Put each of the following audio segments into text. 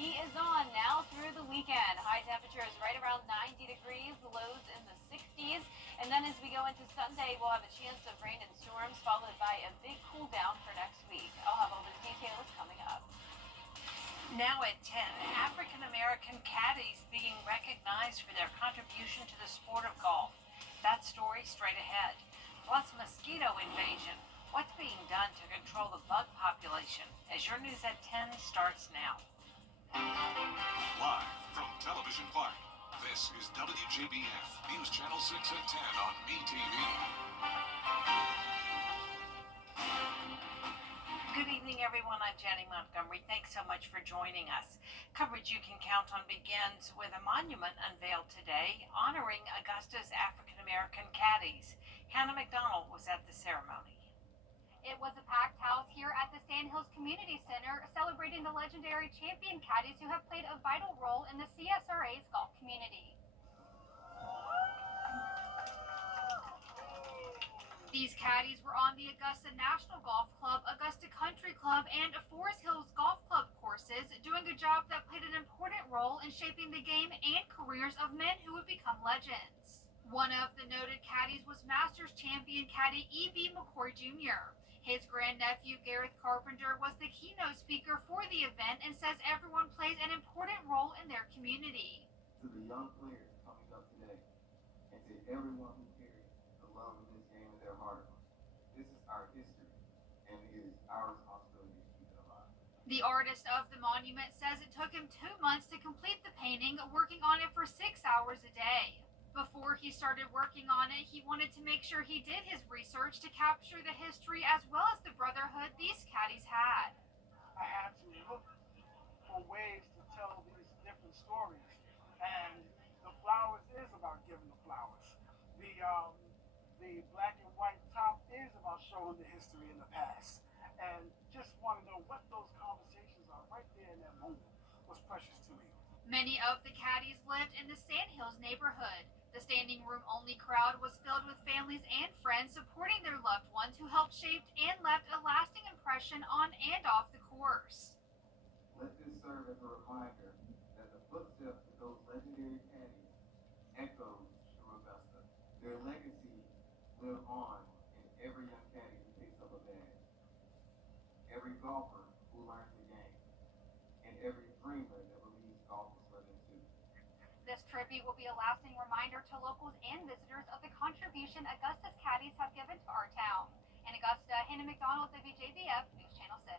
Heat is on now through the weekend. High temperatures right around 90 degrees, lows in the 60s. And then as we go into Sunday, we'll have a chance of rain and storms, followed by a big cool down for next week. I'll have all those details coming up. Now at 10, African American caddies being recognized for their contribution to the sport of golf. That story straight ahead. Plus mosquito invasion. What's being done to control the bug population? As your news at 10 starts now. Live from Television Park, this is WJBF News Channel 6 at 10 on BTV. Good evening, everyone. I'm Jenny Montgomery. Thanks so much for joining us. Coverage you can count on begins with a monument unveiled today honoring Augusta's African American caddies. Hannah McDonald was at the ceremony. It was a packed house here at the Sandhills Community Center celebrating the legendary champion caddies who have played a vital role in the CSRA's golf community. These caddies were on the Augusta National Golf Club, Augusta Country Club, and Forest Hills Golf Club courses, doing a job that played an important role in shaping the game and careers of men who would become legends. One of the noted caddies was Masters champion caddy E.B. McCoy Jr. His grandnephew, Gareth Carpenter, was the keynote speaker for the event and says everyone plays an important role in their community. To the young players coming up today, and to everyone who carries the love of this game in their heart, this is our history, and it is our responsibility to keep it alive. The artist of the monument says it took him 2 months to complete the painting, working on it for 6 hours a day. Before he started working on it, he wanted to make sure he did his research to capture the history as well as the brotherhood these caddies had. I had to look for ways to tell these different stories, and the flowers is about giving the flowers. The black and white top is about showing the history in the past, and just want to know what those conversations are right there in that moment was precious to me. Many of the caddies lived in the Sandhills neighborhood. The standing room only crowd was filled with families and friends supporting their loved ones who helped shape and left a lasting impression on and off the course. Let this serve as a reminder that the footsteps of those legendary caddies echoes through Augusta. Their legacy live on in every young caddy who picks up a bag, every golfer who learns the game, and every dreamer that believes golf is for them too. This tribute will be a lasting reminder to locals and visitors of the contribution Augusta's caddies have given to our town. In Augusta, Hannah McDonald, WJBF News Channel 6.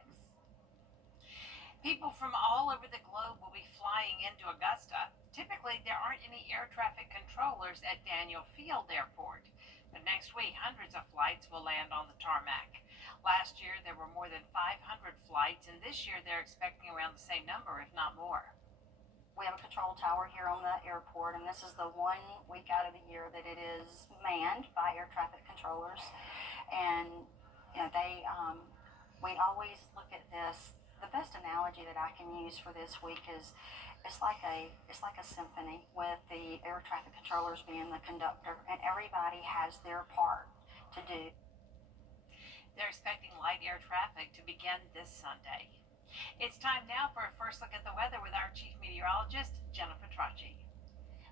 People from all over the globe will be flying into Augusta. Typically, there aren't any air traffic controllers at Daniel Field Airport. But next week, hundreds of flights will land on the tarmac. Last year, there were more than 500 flights, and this year they're expecting around the same number, if not more. We have a control tower here on the airport, and this is the 1 week out of the year that it is manned by air traffic controllers. And we always look at this. The best analogy that I can use for this week is it's like a symphony with the air traffic controllers being the conductor, and everybody has their part to do. They're expecting light air traffic to begin this Sunday. It's time now for a first look at the weather with our chief meteorologist, Jennifer Tracci.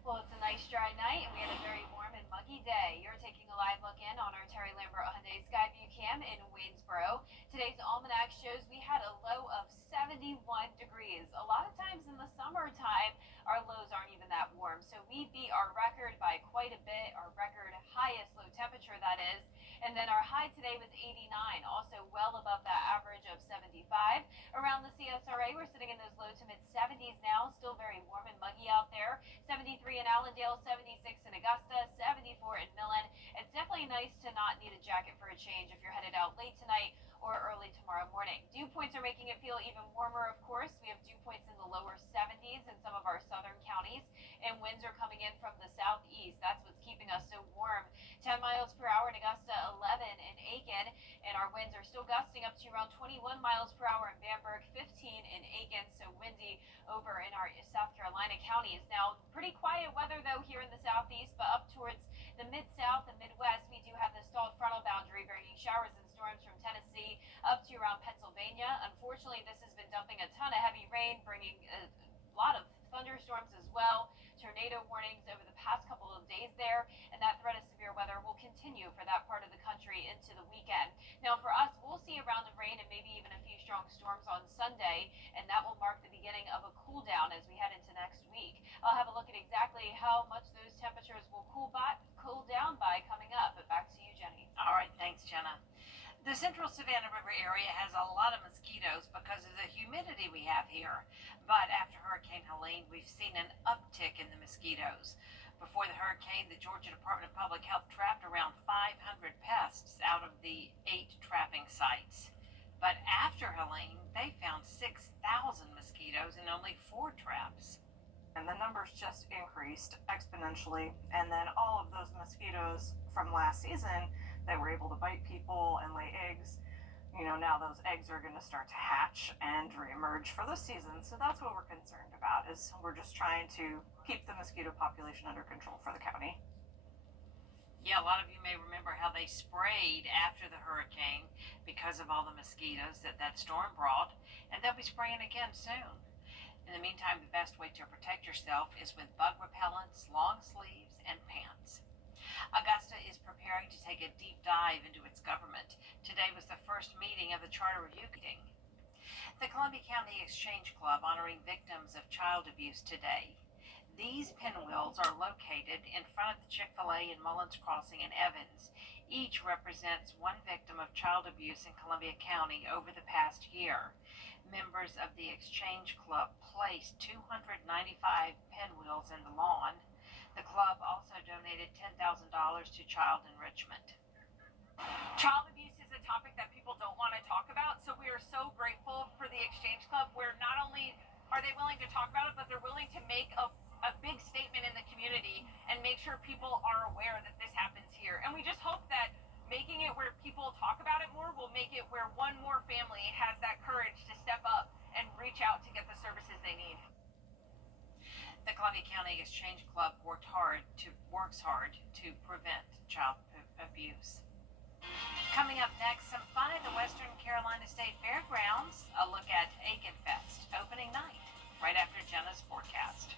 Well, it's a nice dry night, and we had a very warm and muggy day. You're taking a live look in on our Terry Lambert Hyundai Skyview Cam in Waynesboro. Today's almanac shows we had a low of 71 degrees. A lot of times in the summertime, our lows aren't even that warm, so we beat our record by quite a bit, our record highest low temperature, that is. And then our high today was 89, also well above that average of 75. Around the CSRA, we're sitting in those low to mid 70s now, still very warm and muggy out there. 73 in Allendale, 76 in Augusta, 74 in Millen. It's definitely nice to not need a jacket for a change if you're headed out late tonight or early tomorrow morning. Dew points are making it feel even warmer, of course. We have dew points in the lower 70s in some of our southern counties, and winds are coming in from the southeast. That's what's keeping us so warm. 10 miles per hour in Augusta, 11 in Aiken, and our winds are still gusting up to around 21 miles per hour in Bamberg, 15 in Aiken, so windy over in our South Carolina counties. Now, pretty quiet weather, though, here in the southeast, but up towards the mid-south and midwest, we do have the stalled frontal boundary bringing showers and storms from Tennessee up to around Pennsylvania. Unfortunately, unfortunately, this has been dumping a ton of heavy rain, bringing a lot of thunderstorms as well, tornado warnings over the past couple of days there, and that threat of severe weather will continue for that part of the country into the weekend. Now, for us, we'll see a round of rain and maybe even a few strong storms on Sunday, and that will mark the beginning of a cool down as we head into next week. I'll have a look at exactly how much those temperatures will cool down by coming up. But back to you, Jenny. All right, thanks, Jenna. The central Savannah River area has a lot of mosquitoes because of the humidity we have here. But after Hurricane Helene, we've seen an uptick in the mosquitoes. Before the hurricane, the Georgia Department of Public Health trapped around 500 pests out of the 8 trapping sites. But after Helene, they found 6,000 mosquitoes in only 4 traps. And the numbers just increased exponentially. And then all of those mosquitoes from last season that were able to bite people and lay eggs, now those eggs are going to start to hatch and reemerge for this season. So that's what we're concerned about, is we're just trying to keep the mosquito population under control for the county. Yeah, a lot of you may remember how they sprayed after the hurricane because of all the mosquitoes that storm brought, and they'll be spraying again soon. In the meantime, the best way to protect yourself is with bug repellents, long sleeves, and pants. Augusta is preparing to take a deep dive into its government. Today was the first meeting of the Charter Review meeting. The Columbia County Exchange Club honoring victims of child abuse today. These pinwheels are located in front of the Chick-fil-A in Mullins Crossing in Evans. Each represents one victim of child abuse in Columbia County over the past year. Members of the Exchange Club placed 295 pinwheels in the lawn. The club also donated $10,000 to child enrichment. Child abuse is a topic that people don't want to talk about, so we are so grateful for the Exchange Club, where not only are they willing to talk about it, but they're willing to make a big statement in the community and make sure people are aware that this happens here. And we just hope that making it where people talk about it more will make it where one more family has that courage to step up and reach out to get the services they need. The Columbia County Exchange Club works hard to prevent child abuse. Coming up next, some fun at the Western Carolina State Fairgrounds. A look at Aiken Fest opening night, right after Jenna's forecast.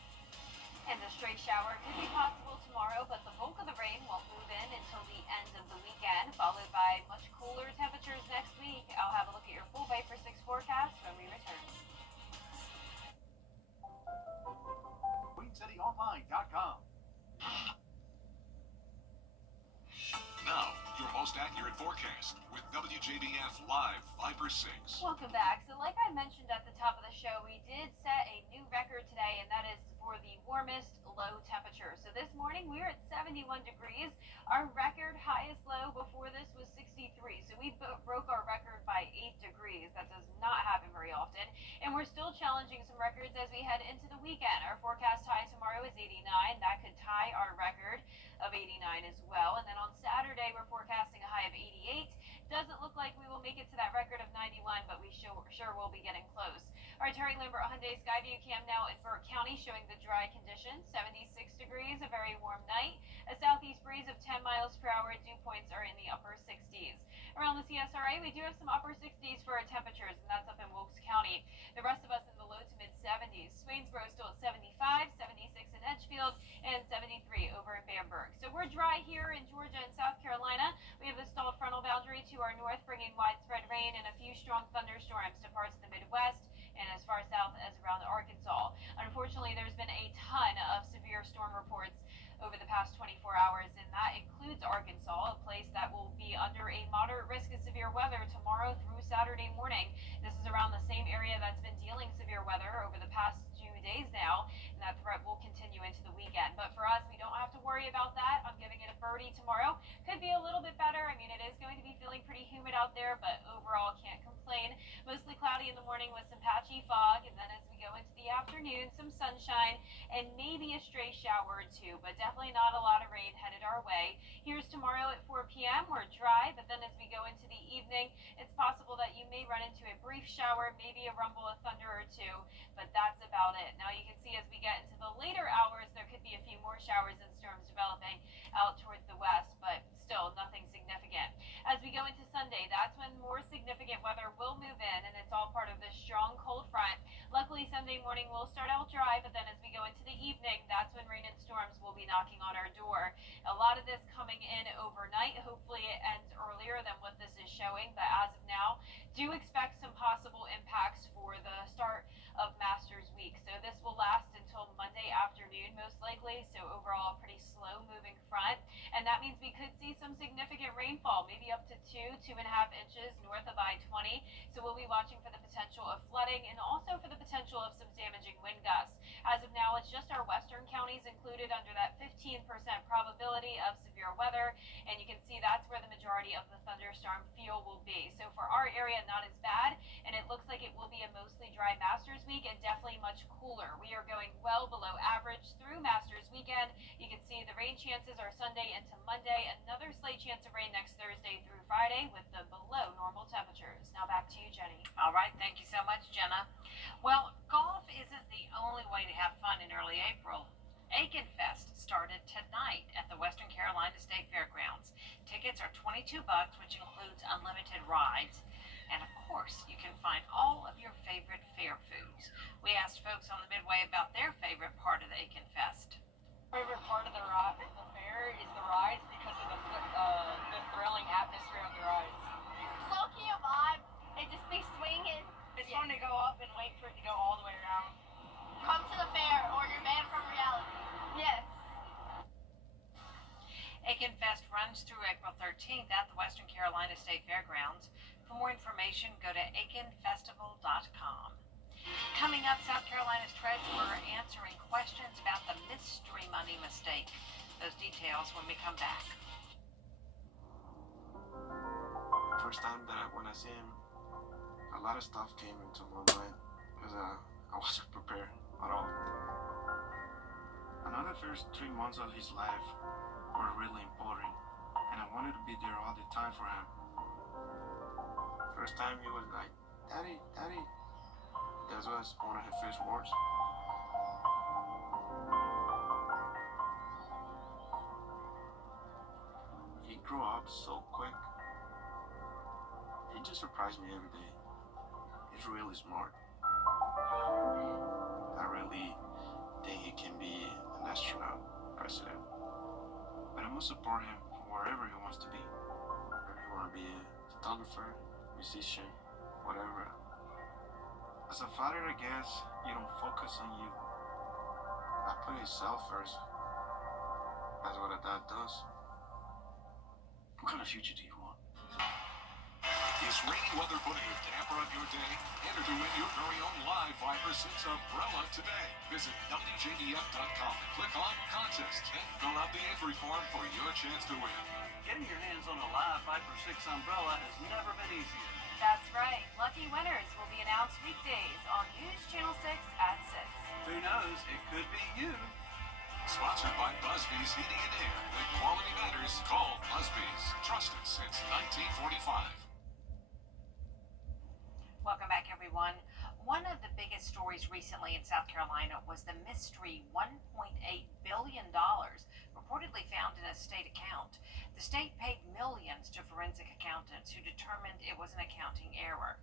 And a stray shower could be possible tomorrow, but the bulk of the rain won't move in until the end of the weekend, followed by much cooler temperatures next week. I'll have a look at your full Viper 6 forecast when we return. QueenCityOnline.com. Now, your most accurate forecast with WJBF Live Viper 6. Welcome back. So like I mentioned at the top of the show, we did set a new record today, and that is for the warmest low temperature. So this morning we were at 71 degrees. Our record highest low before this was 63. So we broke our record by 8 degrees. That does not happen very often. And we're still challenging some records as we head into the weekend. Our forecast high tomorrow is 89. That could tie our record of 89 as well. And then on Saturday, we're forecasting a high of 88. Doesn't look like we will make it to that record of 91, but we sure will be getting close. Our Terry Lambert Hyundai Skyview cam now in Burke County showing the dry conditions, 76 degrees, a very warm night. A southeast breeze of 10 miles per hour. Dew points are in the upper 60s. Around the CSRA, we do have some upper 60s for our temperatures, and that's up in Wilkes County. The rest of us in the low to mid 70s. Swainsboro still at 75, 76 in Edgefield, and 73 over in Bamberg. So we're dry here in Georgia and South Carolina. We have the stalled frontal boundary to our north, bringing widespread rain and a few strong thunderstorms to parts of the Midwest and as far south as around Arkansas. Unfortunately, there's been a ton of severe storm reports over the past 24 hours, and that includes Arkansas, a place that will be under a moderate risk of severe weather tomorrow through Saturday morning. This is around the same area that's been dealing severe weather over the past 2 days now, and that threat will continue into the weekend. But for us, we don't have to worry about that. I'm giving it a birdie tomorrow. Could be a little bit better. I mean, it is going to be feeling pretty humid out there, but overall can't complain. Mostly cloudy in the morning with some patchy fog, and then as we go into the afternoon, some sunshine and maybe a stray shower or two, but definitely not a lot of rain headed our way. Here's tomorrow at 4 p.m. We're dry, but then as we go into the evening, it's possible that you may run into a brief shower, maybe a rumble of thunder or two, but that's about it. Now you can see as we get into the later hours, there could be a few more showers and storms developing out towards the west, but still nothing significant. As we go into Sunday, that's when more significant weather will move in, and it's all part of this morning will start out dry, but then as we go into the evening, that's when rain and storms will be knocking on our door. A lot of this coming in overnight. Hopefully it ends earlier than what this is showing, but as of now, do expect some possible impacts for the start of Masters Week. So this will last until Monday afternoon, most likely. So overall, a pretty slow moving front. And that means we could see some significant rainfall, maybe up to 2.5 inches north of I-20. So we'll be watching for the potential of flooding and also for the potential of some damaging wind gusts. As of now, it's just our western counties included under that 15% probability of severe weather. And you can see that's where the majority of the thunderstorm field will be. So for our area, not as bad. And it looks like it will be a mostly dry Masters Week and definitely much cooler. We are going well below average through Masters Weekend. You can see the rain chances are Sunday into Monday. Another slight chance of rain next Thursday through Friday with the below normal temperatures. Now back to you, Jenny. All right, thank you so much, Jenna. Well, golf isn't the only way to have fun in early April. Aiken Fest started tonight at the Western Carolina State Fairgrounds. Tickets are $22, which includes unlimited rides. And of course, you can find all of your favorite fair foods. We asked folks on the Midway about their favorite part of the Aiken Fest. Favorite part of the fair is the rides because of the thrilling atmosphere of the rides. It's low-key a vibe. It just be swinging. It's fun to go up and wait for it to go all the way around. Come to the fair or you're banned from reality. Yes. Aiken Fest runs through April 13th at the Western Carolina State Fairgrounds. For more information, go to aikenfestival.com. Coming up, South Carolina's treasurer answering questions about the mystery money mistake. Those details when we come back. First time that when I see him, a lot of stuff came into my mind because I wasn't prepared at all. I know the first 3 months of his life were really important, and I wanted to be there all the time for him. First time he was like, "Daddy, Daddy." That was one of his first words. He grew up so quick. He just surprised me every day. He's really smart. I really think he can be an astronaut, president. But I'm gonna support him wherever he wants to be. Whether he wanna be a photographer, musician, whatever. As a father, I guess you don't focus on you. I put himself first. That's what a dad does. What kind of future do you want? Is rainy weather putting a damper on your day? Enter to win your very own live Viper 6 umbrella today. Visit WJBF.com and click on Contest and fill out the entry form for your chance to win. Getting your hands on a live Viper 6 umbrella has never been easier. That's right. Lucky winners will be announced weekdays on News Channel 6 at 6. Who knows? It could be you. Sponsored by Busby's Heating and Air. When quality matters, call Busby's. Trusted since 1945. Welcome back, everyone. One of the biggest stories recently in South Carolina was the mystery $1.8 billion reportedly found in a state account. The state paid millions to forensic accountants who determined it was an accounting error.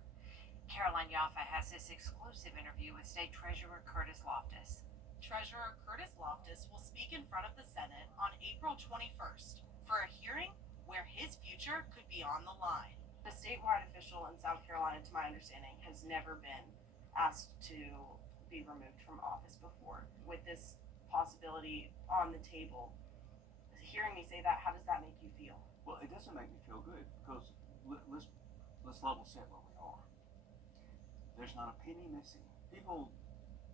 Caroline Yaffa has this exclusive interview with State Treasurer Curtis Loftus. Treasurer Curtis Loftus will speak in front of the Senate on April 21st for a hearing where his future could be on the line. A statewide official in South Carolina, to my understanding, has never been asked to be removed from office before. With this possibility on the table, hearing me say that, how does that make you feel? Well, it doesn't make me feel good because let's level set where we are. There's not a penny missing. People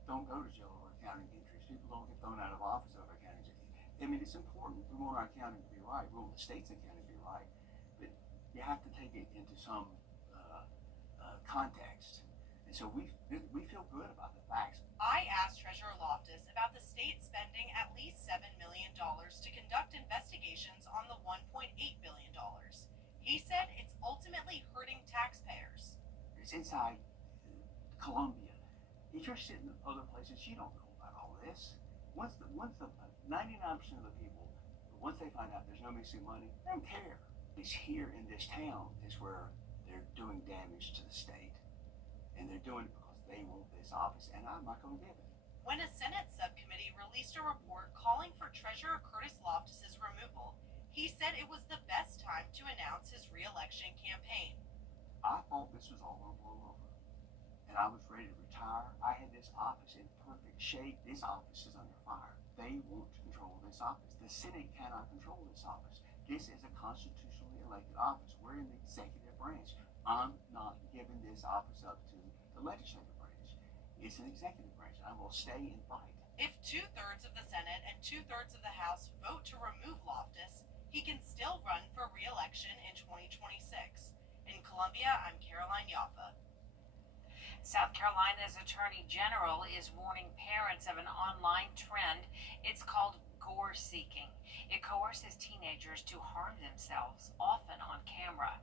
don't go to jail over accounting entries. People don't get thrown out of office over accounting entries. I mean, it's important. We want our accounting to be right. We want the state's accounting to be right. But you have to take it into some context. And so we feel good about the facts. I asked Treasurer Loftus about the state spending at least $7 million to conduct investigations on the $1.8 billion. He said it's ultimately hurting taxpayers. It's inside Columbia. If you're sitting in other places, you don't know about all this. Once the 99% of the people, once they find out there's no missing money, they don't care. It's here in this town is where they're doing damage to the state. And they're doing it because they want this office, and I'm not going to give it. When a Senate subcommittee released a report calling for Treasurer Curtis Loftus's removal, he said it was the best time to announce his re-election campaign. I thought this was all going to blow over, and I was ready to retire. I had this office in perfect shape. This office is under fire. They want to control this office. The Senate cannot control this office. This is a constitutionally elected office. We're in the executive branch. I'm not giving this office up to the legislative branch. It's an executive branch. I will stay and fight. If 2/3 of the Senate and 2/3 of the House vote to remove Loftus, he can still run for re-election in 2026. In Columbia, I'm Caroline Yaffa. South Carolina's Attorney General is warning parents of an online trend. It's called gore seeking. It coerces teenagers to harm themselves, often on camera.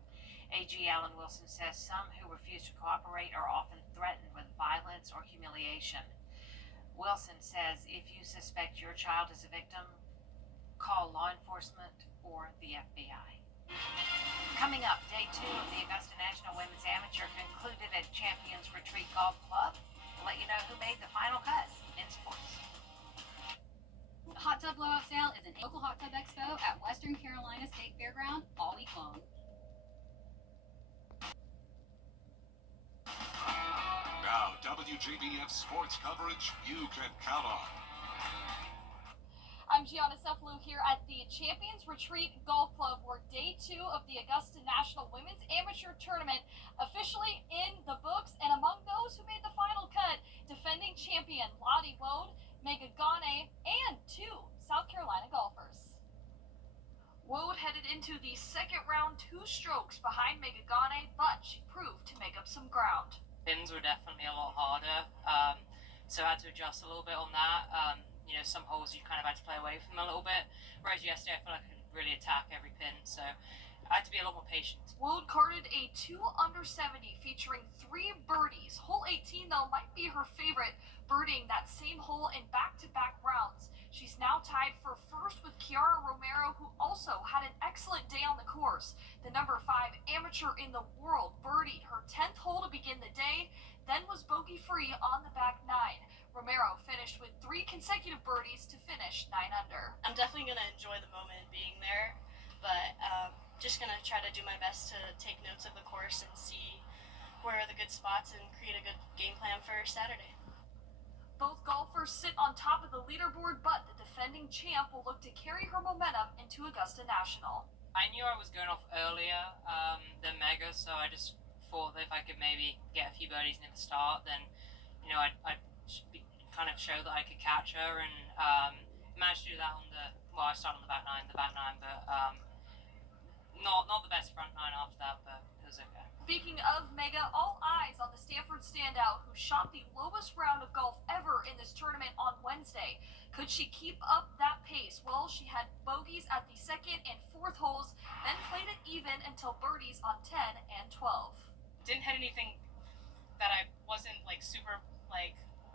AG Alan Wilson says some who refuse to cooperate are often threatened with violence or humiliation. Wilson says if you suspect your child is a victim, call law enforcement or the FBI. Coming up, day 2 of the Augusta National Women's Amateur concluded at Champions Retreat Golf Club. We'll let you know who made the final cut in sports. The Hot Tub Blowout Sale is an local hot tub expo at Western Carolina State Fairground all week long. Now, WJBF sports coverage you can count on. I'm Gianna Cephalou here at the Champions Retreat Golf Club, where day 2 of the Augusta National Women's Amateur Tournament officially in the books. And among those who made the final cut, defending champion Lottie Wode, Megan Gane, and 2 South Carolina golfers. Wode headed into the second round 2 strokes behind Megan Gane, but she proved to make up some ground. Pins were definitely a lot harder, so I had to adjust a little bit on that. You know, some holes you kind of had to play away from a little bit, whereas yesterday I felt like I could really attack every pin, so I had to be a lot more patient. Wode carded a 2 under 70 featuring 3 birdies. Hole 18, though, might be her favorite, birdieing that same hole in back-to-back rounds. She's now tied for first with Kiara Romero, who also had an excellent day on the course. The number 5 amateur in the world birdied her 10th hole to begin the day, then was bogey-free on the back 9. Romero finished with 3 consecutive birdies to finish 9 under. I'm definitely going to enjoy the moment being there, but just going to try to do my best to take notes of the course and see where are the good spots and create a good game plan for Saturday. Both golfers sit on top of the leaderboard, but the defending champ will look to carry her momentum into Augusta National. I knew I was going off earlier than Mega, so I just thought that if I could maybe get a few birdies near the start, then, you know, I'd kind of show that I could catch her, and managed to do that on I started on the back nine, but not the best front 9 after that, but it was okay. Speaking of Mega, all eyes on the Stanford standout who shot the lowest round of golf ever in this tournament on Wednesday. Could she keep up that pace? Well, she had bogeys at the 2nd and 4th holes, then played it even until birdies on 10 and 12. Didn't hit anything that I wasn't super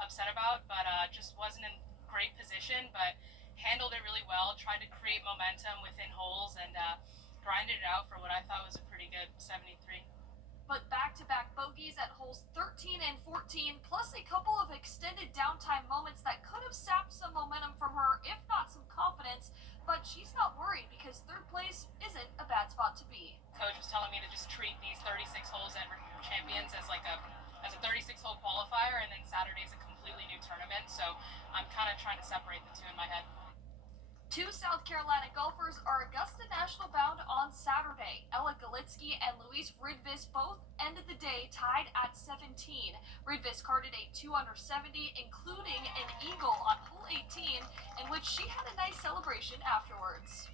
upset about, but just wasn't in great position, but handled it really well, tried to create momentum within holes, and grinded it out for what I thought was a pretty good 73. But back-to-back bogeys at holes 13 and 14, plus a couple of extended downtime moments that could have sapped some momentum from her, if not some confidence. But she's not worried because 3rd place isn't a bad spot to be. Coach was telling me to just treat these 36 holes at Champions as a 36-hole qualifier, and then Saturday is a completely new tournament. So I'm kind of trying to separate the 2 in my head. 2 South Carolina golfers are Augusta National bound on Saturday. Ella Galitsky and Louise Rydvis both ended the day tied at 17. Rydvis carded a 2 under 70, including an eagle on hole 18, in which she had a nice celebration afterwards.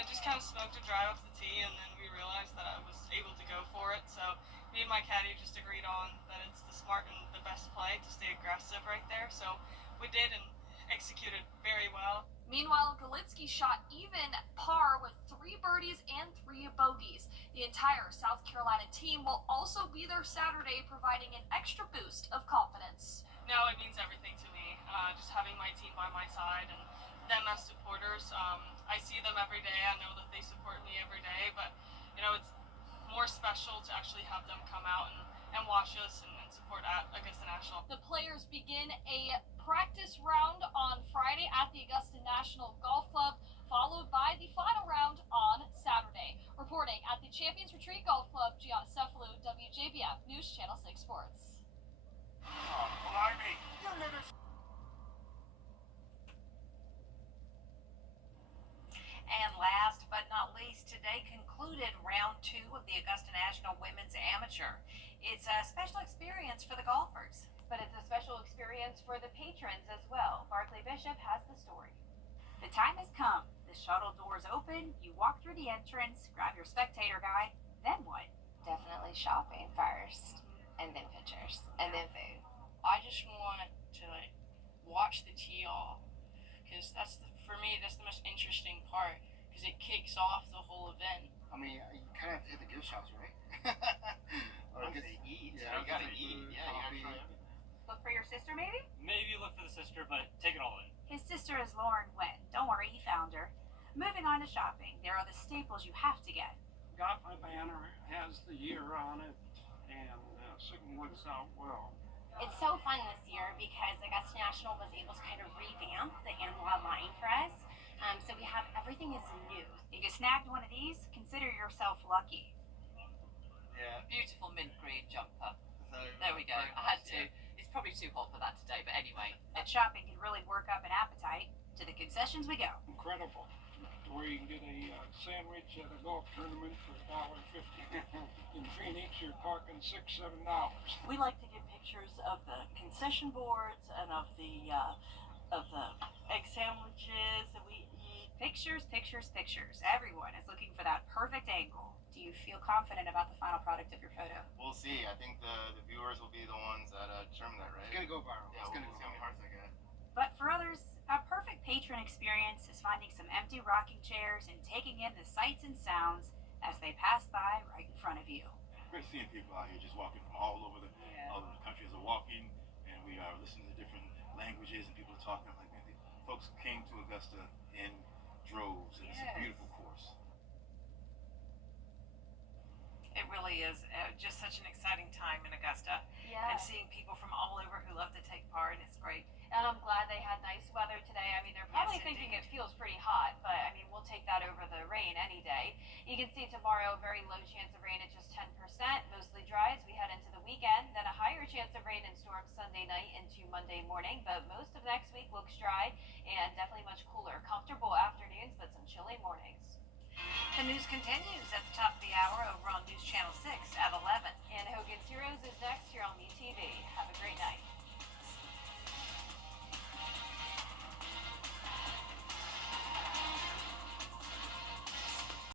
I just kind of smoked a drive off the tee, and then we realized that I was able to go for it. So me and my caddy just agreed on that it's the smart and the best play to stay aggressive right there. So we did, and executed very well. Meanwhile, Galitsky shot even par with 3 birdies and 3 bogeys. The entire South Carolina team will also be there Saturday, providing an extra boost of confidence. No, it means everything to me. Just having my team by my side and them as supporters. I see them every day. I know that they support me every day, but you know, it's more special to actually have them come out and and watch us and support Augusta National. The players begin a practice round on Friday at the Augusta National Golf Club, followed by the final round on Saturday. Reporting at the Champions Retreat Golf Club, Gianna Cephalou, WJBF News Channel 6 Sports. And last but not least, today concluded round 2 of the Augusta National Women's Amateur. It's a special experience for the golfers. But it's a special experience for the patrons as well. Barclay Bishop has the story. The time has come. The shuttle doors open, you walk through the entrance, grab your spectator guide, then what? Definitely shopping first, and then pictures, and then food. I just want to watch the tee off, because for me that's the most interesting part, because it kicks off the whole event. I mean, you kind of have to hit the gift shops, right? Or to eat. Yeah, you gotta eat. Yeah, you gotta try everything. Look for your sister, maybe? Maybe look for the sister, but take it all in. His sister is Lauren Wen. Don't worry, he found her. Moving on to shopping, there are the staples you have to get. Got my banner, has the year on it, and Sigma works out well. It's so fun this year because Augusta National was able to kind of revamp the analog line for us. So we have everything is new. If you snagged one of these, consider yourself lucky. Yeah. Beautiful mint green jumper. There we go. I had to. It's probably too hot for that today, but anyway. That shopping can really work up an appetite. To the concessions we go. Incredible. Where you can get a sandwich at a golf tournament for $1.50. In Phoenix, you're talking $6-7. We like to get pictures of the concession boards and of the egg sandwiches that we eat. Pictures, pictures, pictures. Everyone is looking for that perfect angle. Do you feel confident about the final product of your photo? We'll see. I think the viewers will be the ones that determine that, right? It's gonna go viral. Yeah, it's gonna we'll go see how many viral. hearts I get. But for others, a perfect patron experience is finding some empty rocking chairs and taking in the sights and sounds as they pass by right in front of you. We're seeing people out here just walking from all over the country as they're walking, and we are listening to different languages and people talking. I'm like, man, these folks came to Augusta in droves, and it's a beautiful course. It really is just such an exciting time in Augusta. Yeah. And seeing people from all over who love to take part, it's great. And I'm glad they had nice weather today. I mean, they're probably Yes, thinking indeed. it feels pretty hot, but I mean, we'll take that over the rain any day. You can see tomorrow, very low chance of rain at just 10%, mostly dry as we head into the weekend. Then a higher chance of rain and storms Sunday night into Monday morning, but most of next week looks dry and definitely much cooler. Comfortable afternoons, but some chilly mornings. The news continues at the top of the hour over on News Channel 6 at 11. And Hogan's Heroes is next here on